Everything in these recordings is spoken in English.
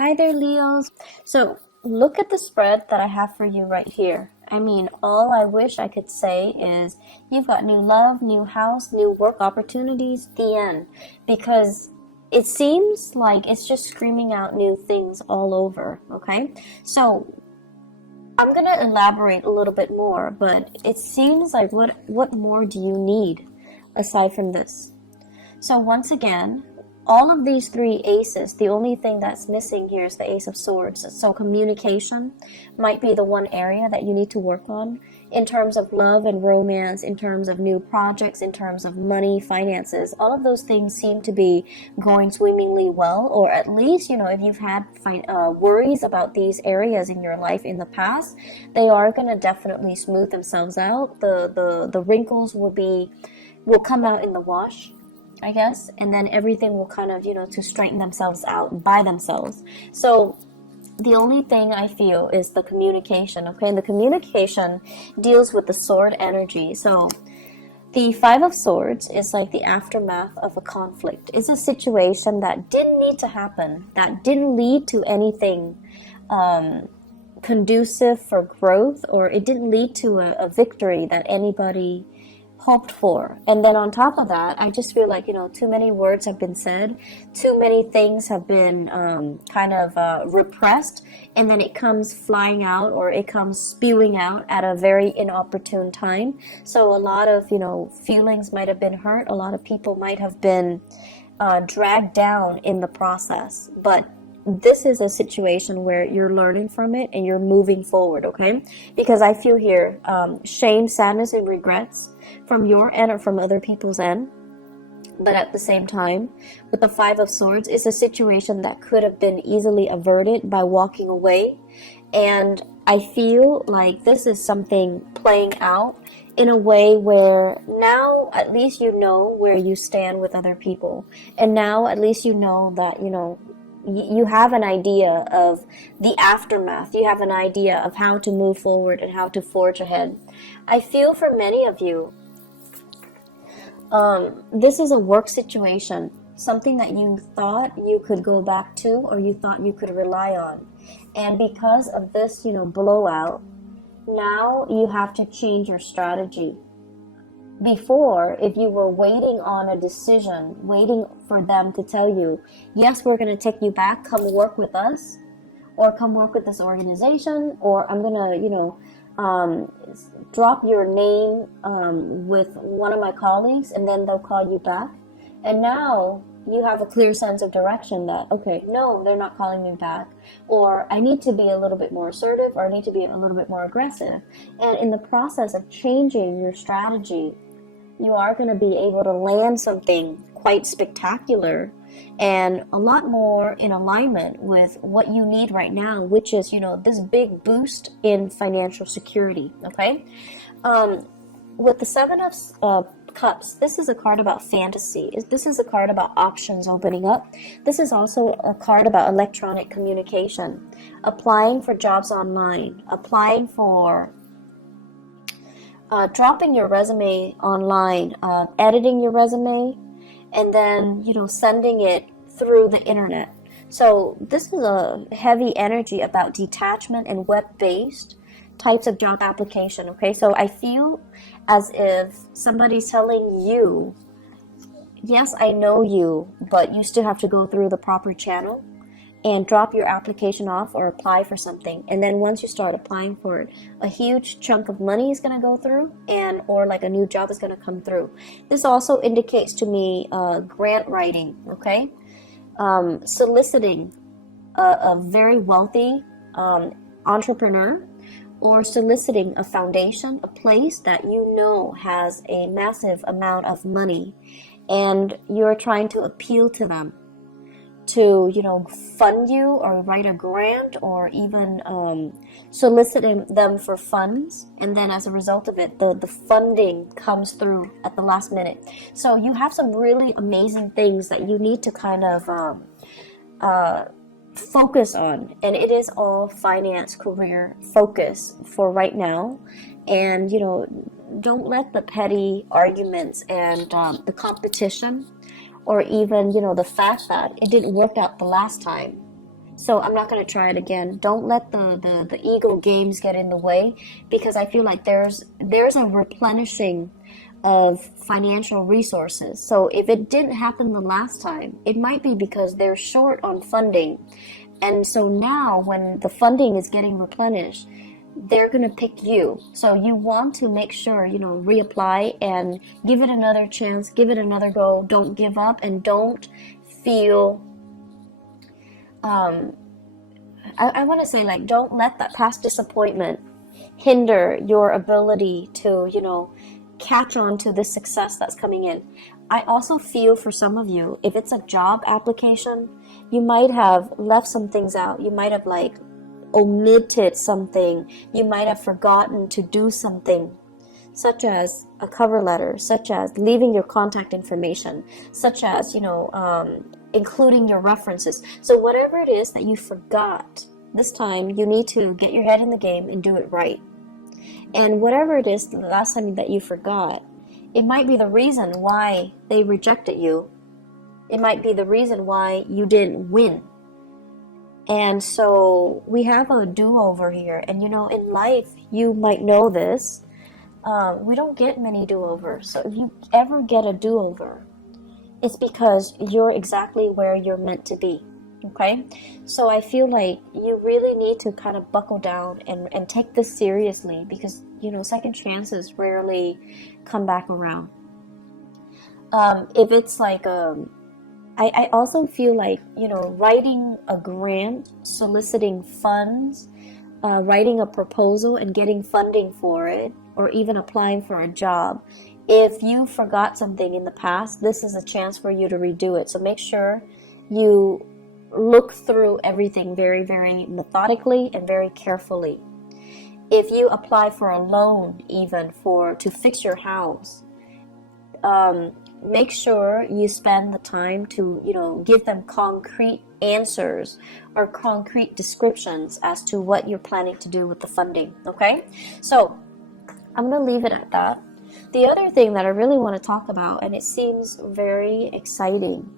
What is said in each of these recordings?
Hi there, Leos. So, look at the spread that I have for you right here. I mean, all I wish I could say is you've got new love, new house, new work opportunities, the end. Because it seems like it's just screaming out new things all over, okay? So, I'm gonna elaborate a little bit more, but it seems like what more do you need aside from this? So once again, all of these three aces, the only thing that's missing here is the Ace of Swords. So communication might be the one area that you need to work on in terms of love and romance, in terms of new projects, in terms of money, finances. All of those things seem to be going swimmingly well, or at least, if you've had worries about these areas in your life in the past, they are going to definitely smooth themselves out. The wrinkles will come out in the wash, I guess, and then everything will kind of, to straighten themselves out by themselves. So the only thing I feel is the communication, okay? And the communication deals with the sword energy. So the Five of Swords is like the aftermath of a conflict. It's a situation that didn't need to happen, that didn't lead to anything conducive for growth, or it didn't lead to a victory that anybody hoped for. And then on top of that, I just feel like, too many words have been said, too many things have been repressed, and then it comes flying out, or it comes spewing out at a very inopportune time. So a lot of, feelings might have been hurt, a lot of people might have been dragged down in the process. But this is a situation where you're learning from it and you're moving forward, okay? Because I feel here shame, sadness, and regrets from your end or from other people's end. But at the same time, with the Five of Swords, it's a situation that could have been easily averted by walking away. And I feel like this is something playing out in a way where now at least you know where you stand with other people. And now at least you know that, you have an idea of the aftermath. You have an idea of how to move forward and how to forge ahead. I feel for many of you, this is a work situation, something that you thought you could go back to, or you thought you could rely on. And because of this, blowout, now you have to change your strategy. Before, if you were waiting on a decision, waiting for them to tell you, yes, we're going to take you back, come work with us, or come work with this organization, or I'm going to, drop your name with one of my colleagues, and then they'll call you back. And now you have a clear sense of direction that, okay, no, they're not calling me back, or I need to be a little bit more assertive, or I need to be a little bit more aggressive. And in the process of changing your strategy, you are going to be able to land something quite spectacular and a lot more in alignment with what you need right now, which is, this big boost in financial security, okay? With the Seven of Cups, this is a card about fantasy. This is a card about options opening up. This is also a card about electronic communication, applying for jobs online, applying for dropping your resume online, editing your resume, and then, sending it through the internet. So this is a heavy energy about detachment and web-based types of job application, okay? So I feel as if somebody's telling you, yes, I know you, but you still have to go through the proper channel and drop your application off or apply for something. And then once you start applying for it, a huge chunk of money is going to go through, or like a new job is going to come through. This also indicates to me grant writing, okay? Soliciting a very wealthy entrepreneur, or soliciting a foundation, a place that has a massive amount of money, and you're trying to appeal to them to, fund you or write a grant, or even soliciting them for funds. And then as a result of it, the funding comes through at the last minute. So you have some really amazing things that you need to kind of focus on. And it is all finance, career focus for right now. And, don't let the petty arguments and the competition, or even, the fact that it didn't work out the last time, So I'm not going to try it again. Don't let the ego games get in the way, because I feel like there's a replenishing of financial resources. So if it didn't happen the last time, it might be because they're short on funding. And so now when the funding is getting replenished, they're going to pick you. So you want to make sure, reapply and give it another chance, give it another go. Don't give up, and don't feel, I want to say, like, don't let that past disappointment hinder your ability to, catch on to the success that's coming in. I also feel for some of you, if it's a job application, you might have left some things out. You might have omitted something. You might have forgotten to do something, such as a cover letter, such as leaving your contact information, such as, including your references. So whatever it is that you forgot, this time you need to get your head in the game and do it right. And whatever it is, the last time that you forgot, it might be the reason why they rejected you. It might be the reason why you didn't win. And so we have a do-over here. And in life, you might know this, we don't get many do-overs. So if you ever get a do-over, it's because you're exactly where you're meant to be. Okay? So I feel like you really need to kind of buckle down and take this seriously, because, second chances rarely come back around. If it's like, I also feel like, writing a grant, soliciting funds, writing a proposal and getting funding for it, or even applying for a job. If you forgot something in the past, this is a chance for you to redo it. So make sure you look through everything very, very methodically and very carefully. If you apply for a loan, even to fix your house, make sure you spend the time to, give them concrete answers or concrete descriptions as to what you're planning to do with the funding. Okay? So I'm going to leave it at that. The other thing that I really want to talk about, and it seems very exciting,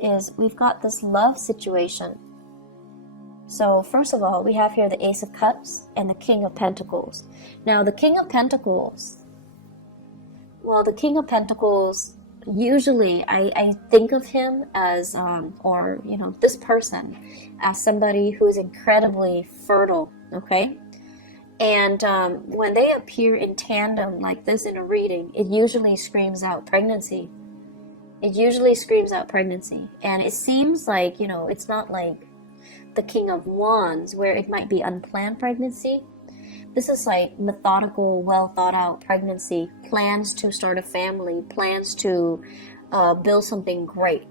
is we've got this love situation. So first of all, we have here the Ace of Cups and the King of Pentacles. Now the King of Pentacles, usually I think of him as, this person as somebody who is incredibly fertile, okay? And when they appear in tandem like this in a reading, it usually screams out pregnancy. It usually screams out pregnancy. And it seems like, it's not like the King of Wands where it might be unplanned pregnancy. This is like methodical, well thought out pregnancy, plans to start a family, plans to build something great.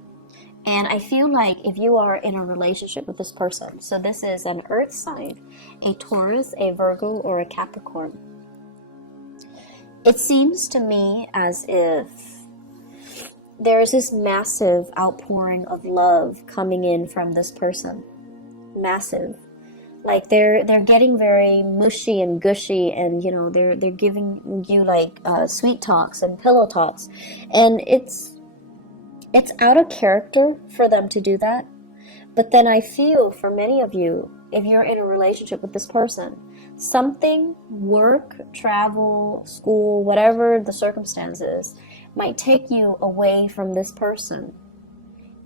And I feel like if you are in a relationship with this person, so this is an earth sign, a Taurus, a Virgo, or a Capricorn, it seems to me as if there's this massive outpouring of love coming in from this person. Massive. Like they're getting very mushy and gushy, and they're giving you sweet talks and pillow talks, and it's out of character for them to do that. But then I feel for many of you, if you're in a relationship with this person, something, work, travel, school, whatever the circumstances, might take you away from this person.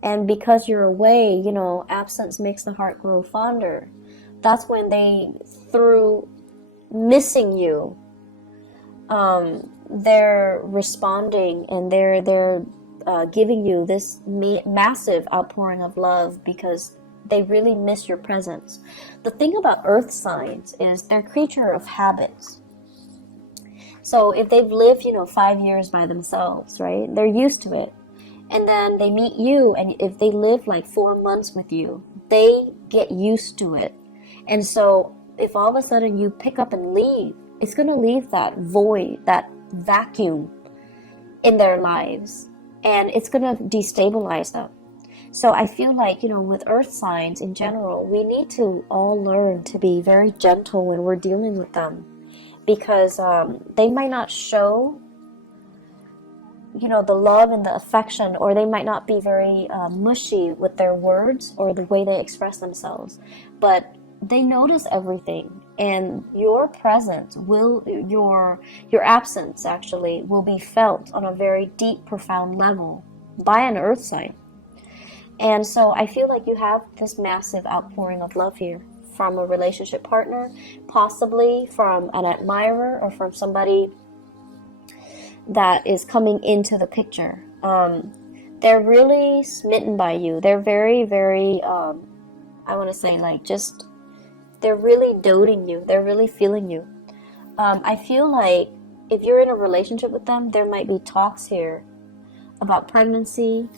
And because you're away, absence makes the heart grow fonder. That's when they, through missing you, they're responding, and they're giving you this massive outpouring of love because they really miss your presence. The thing about earth signs is they're creature of habits. So if they've lived, 5 years by themselves, right, they're used to it. And then they meet you, and if they live 4 months with you, they get used to it. And so if all of a sudden you pick up and leave, it's going to leave that void, that vacuum in their lives, and it's going to destabilize them. So I feel like, with earth signs in general, we need to all learn to be very gentle when we're dealing with them, because they might not show you know, the love and the affection, or they might not be very mushy with their words or the way they express themselves, but they notice everything, and your presence will, your absence actually will be felt on a very deep, profound level by an earth sign. And so I feel like you have this massive outpouring of love here from a relationship partner, possibly from an admirer or from somebody that is coming into the picture. They're really smitten by you. They're very, very, I want to say, like, just, they're really doting you. They're really feeling you. I feel like if you're in a relationship with them, there might be talks here about pregnancy,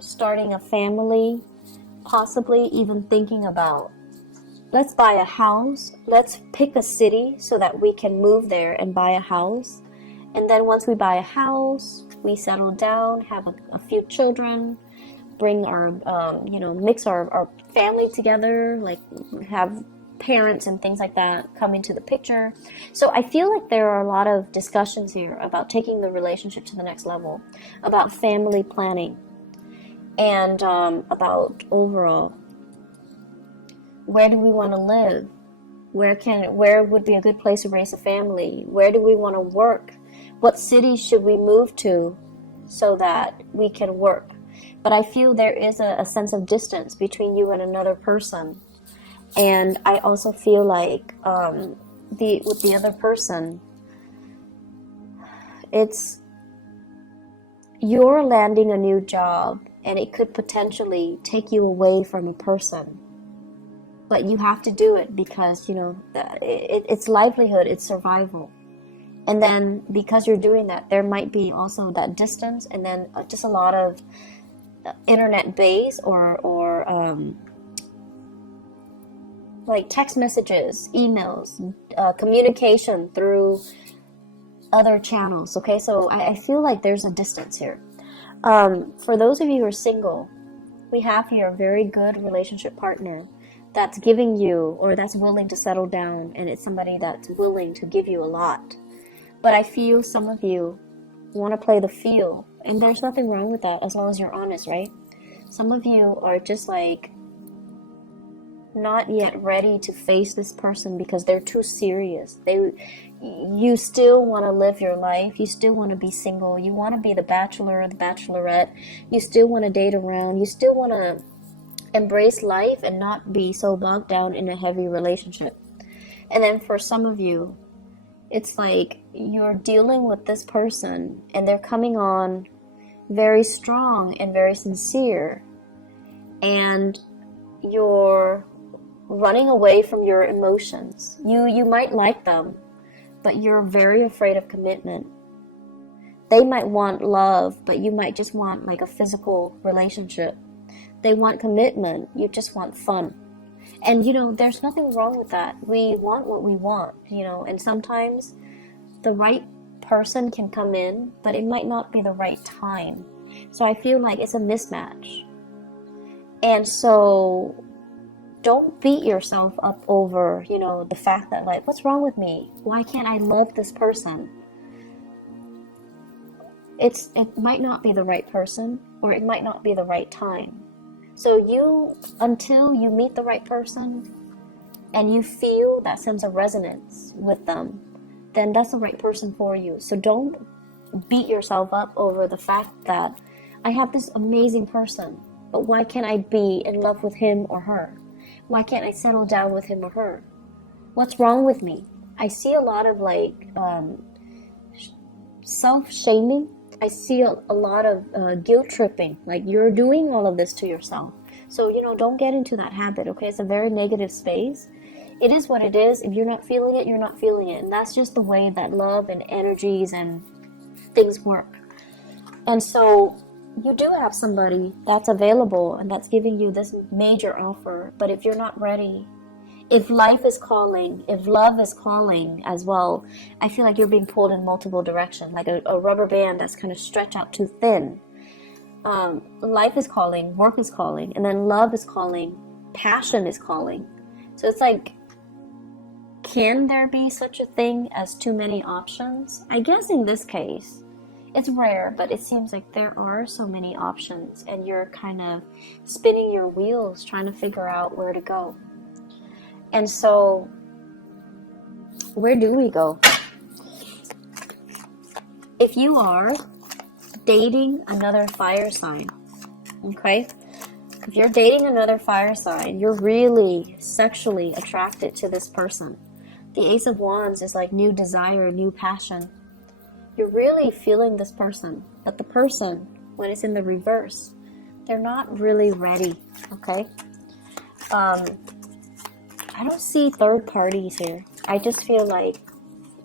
starting a family, possibly even thinking about, let's buy a house, let's pick a city so that we can move there and buy a house. And then once we buy a house, we settle down, have a few children, bring our, mix our family together, like have parents and things like that come into the picture. So I feel like there are a lot of discussions here about taking the relationship to the next level, about family planning, and about overall, where do we want to live? Where would be a good place to raise a family? Where do we want to work? What city should we move to so that we can work? But I feel there is a sense of distance between you and another person. And I also feel like with the other person, it's, you're landing a new job and it could potentially take you away from a person. But you have to do it because, you know, it's livelihood, it's survival. And then because you're doing that, there might be also that distance, and then just a lot of internet based or like text messages, emails, communication through other channels. Okay, so I feel like there's a distance here. For those of you who are single, we have here a very good relationship partner that's giving you, or that's willing to settle down, and it's somebody that's willing to give you a lot. But I feel some of you want to play the field, and there's nothing wrong with that as long as you're honest, right? Some of you are just like not yet ready to face this person because they're too serious. You still want to live your life. You still want to be single. You want to be the bachelor or the bachelorette. You still want to date around. You still want to embrace life and not be so bogged down in a heavy relationship. And then for some of you, it's like you're dealing with this person and they're coming on very strong and very sincere, and you're running away from your emotions. You might like them, but you're very afraid of commitment. They might want love, but you might just want like a physical relationship. They want commitment, you just want fun. And, you know, there's nothing wrong with that. We want what we want, you know, and sometimes the right person can come in, but it might not be the right time. So I feel like it's a mismatch. And so don't beat yourself up over, you know, the fact that, like, what's wrong with me? Why can't I love this person? It might not be the right person, or it might not be the right time. So until you meet the right person and you feel that sense of resonance with them, then that's the right person for you. So don't beat yourself up over the fact that I have this amazing person, but why can't I be in love with him or her? Why can't I settle down with him or her? What's wrong with me? I see a lot of like self-shaming. I see a lot of guilt tripping, like you're doing all of this to yourself. So, you know, don't get into that habit, okay? It's a very negative space. It is what it is. If you're not feeling it, you're not feeling it. And that's just the way that love and energies and things work. And so you do have somebody that's available and that's giving you this major offer. But if you're not ready, if life is calling, if love is calling as well, I feel like you're being pulled in multiple directions, like a rubber band that's kind of stretched out too thin. Life is calling, work is calling, and then love is calling, passion is calling. So it's like, can there be such a thing as too many options? I guess in this case, It's rare, but it seems like there are so many options, and you're kind of spinning your wheels trying to figure out where to go. And so, where do we go? If you are dating another fire sign, okay? If you're dating another fire sign, you're really sexually attracted to this person. The Ace of Wands is like new desire, new passion. You're really feeling this person, but the person, when it's in the reverse, they're not really ready, okay? I don't see third parties here. I just feel like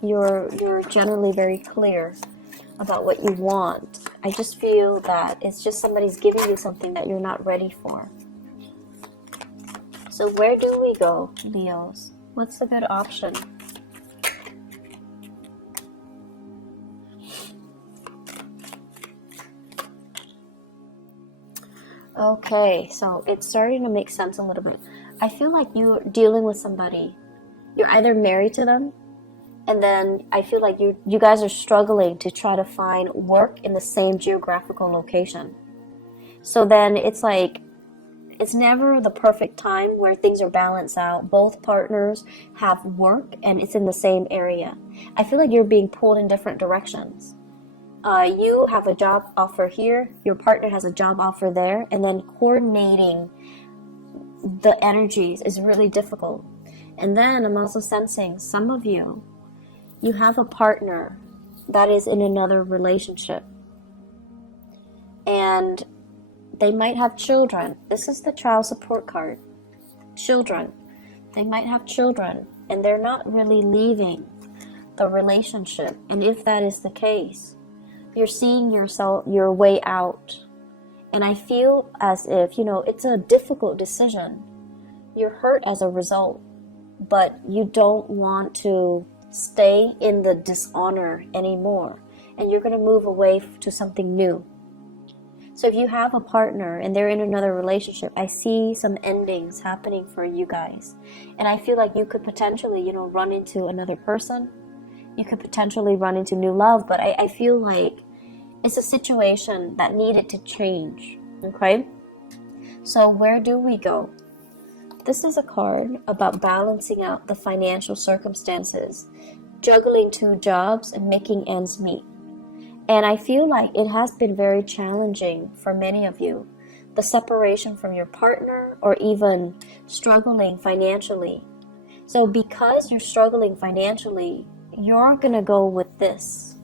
you're generally very clear about what you want. I just feel that it's just somebody's giving you something that you're not ready for. So where do we go, Leos? What's a good option? Okay, so it's starting to make sense a little bit. I feel like you're dealing with somebody. You're either married to them, and then I feel like you guys are struggling to try to find work in the same geographical location. So then it's like, it's never the perfect time where things are balanced out. Both partners have work and it's in the same area. I feel like you're being pulled in different directions. You have a job offer here, your partner has a job offer there, and then coordinating the energies is really difficult. And then I'm also sensing some of you have a partner that is in another relationship. And they might have children. This is the child support card. Children. They might have children, and they're not really leaving the relationship. And if that is the case, you're seeing your way out. And I feel as if, it's a difficult decision. You're hurt as a result, but you don't want to stay in the dishonor anymore. And you're going to move away to something new. So if you have a partner and they're in another relationship, I see some endings happening for you guys. And I feel like you could potentially, run into another person. You could potentially run into new love, but I feel like it's a situation that needed to change, okay? So where do we go? This is a card about balancing out the financial circumstances, juggling 2 jobs and making ends meet. And I feel like it has been very challenging for many of you. The separation from your partner or even struggling financially. So because you're struggling financially, you're going to go with this.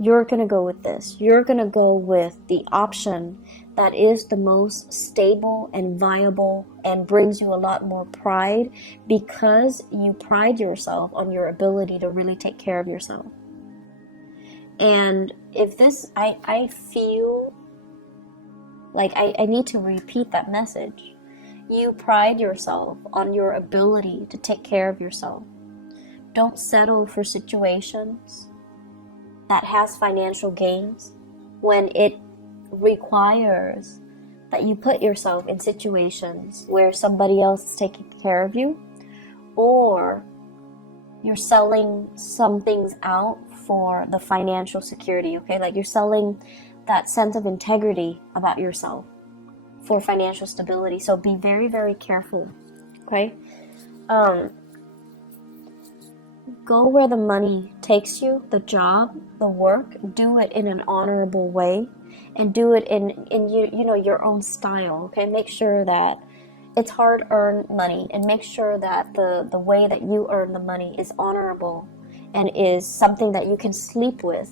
You're going to go with this. You're going to go with the option that is the most stable and viable and brings you a lot more pride because you pride yourself on your ability to really take care of yourself. And if this, I feel like I need to repeat that message. You pride yourself on your ability to take care of yourself. Don't settle for situations that has financial gains when it requires that you put yourself in situations where somebody else is taking care of you, or you're selling some things out for the financial security, okay? Like you're selling that sense of integrity about yourself for financial stability. So be very, very careful, okay? Go where the money takes you, the job, the work. Do it in an honorable way, and do it in your own style, okay? Make sure that it's hard-earned money, and make sure that the way that you earn the money is honorable and is something that you can sleep with,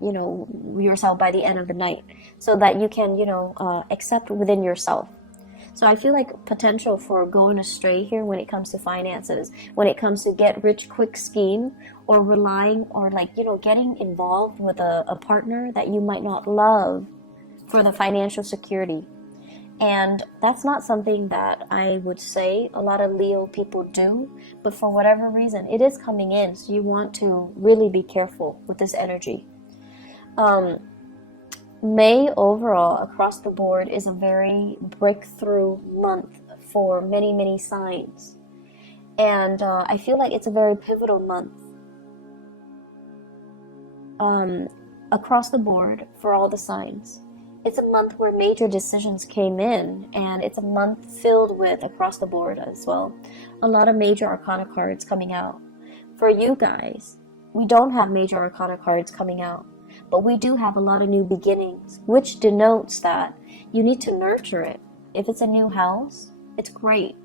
yourself by the end of the night, so that you can, accept within yourself. So I feel like potential for going astray here when it comes to finances, when it comes to get rich quick scheme, or relying or getting involved with a partner that you might not love for the financial security. And that's not something that I would say a lot of Leo people do, but for whatever reason, it is coming in. So you want to really be careful with this energy. May overall, across the board, is a very breakthrough month for many, many signs. And I feel like it's a very pivotal month. across the board for all the signs. It's a month where major decisions came in, and it's a month filled with, across the board as well, a lot of major arcana cards coming out. For you guys, we don't have major arcana cards coming out, but we do have a lot of new beginnings, which denotes that you need to nurture it. If it's a new house, it's great.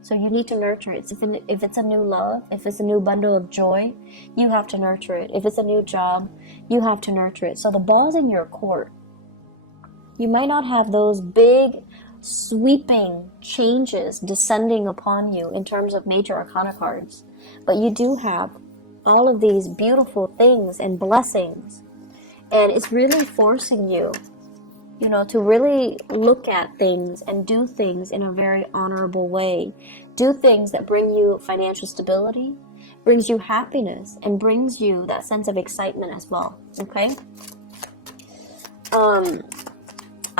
So you need to nurture it. If it's a new love, if it's a new bundle of joy, you have to nurture it. If it's a new job, you have to nurture it. So the ball's in your court. You might not have those big, sweeping changes descending upon you in terms of major arcana cards, but you do have all of these beautiful things and blessings, and it's really forcing you, to really look at things and do things in a very honorable way. Do things that bring you financial stability, brings you happiness, and brings you that sense of excitement as well, okay?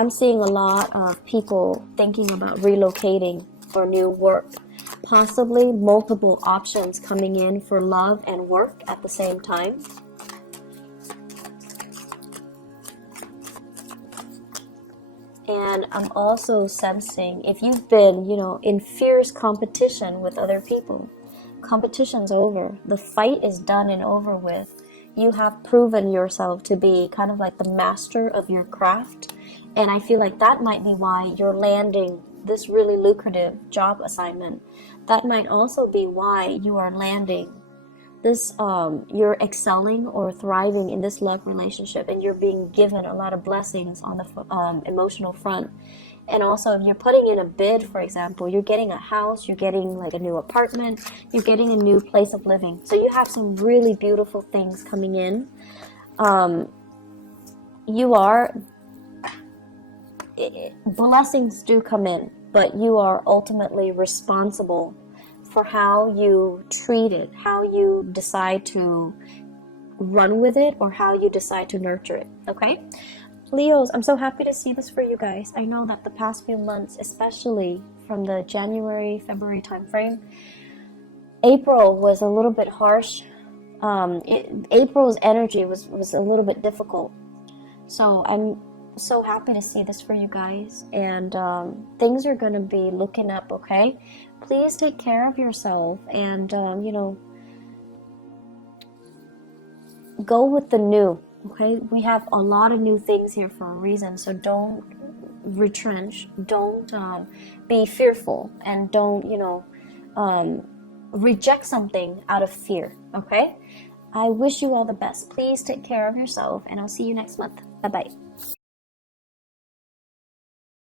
I'm seeing a lot of people thinking about relocating for new work, possibly multiple options coming in for love and work at the same time. And I'm also sensing, if you've been, in fierce competition with other people, competition's over. The fight is done and over with. You have proven yourself to be kind of like the master of your craft. And I feel like that might be why you're landing this really lucrative job assignment. That might also be why you are landing this, you're excelling or thriving in this love relationship, and you're being given a lot of blessings on the emotional front. And also, if you're putting in a bid, for example, you're getting a house, you're getting like a new apartment, you're getting a new place of living. So you have some really beautiful things coming in. Blessings do come in, but you are ultimately responsible for how you treat it, how you decide to run with it, or how you decide to nurture it, okay? Leos, I'm so happy to see this for you guys. I know that the past few months, especially from the January, February timeframe, April was a little bit harsh. April's energy was a little bit difficult. So I'm so happy to see this for you guys, and things are going to be looking up, okay? Please take care of yourself, and go with the new, okay? We have a lot of new things here for a reason, so don't retrench, don't be fearful, and don't reject something out of fear, okay? I wish you all the best. Please take care of yourself, and I'll see you next month. Bye bye.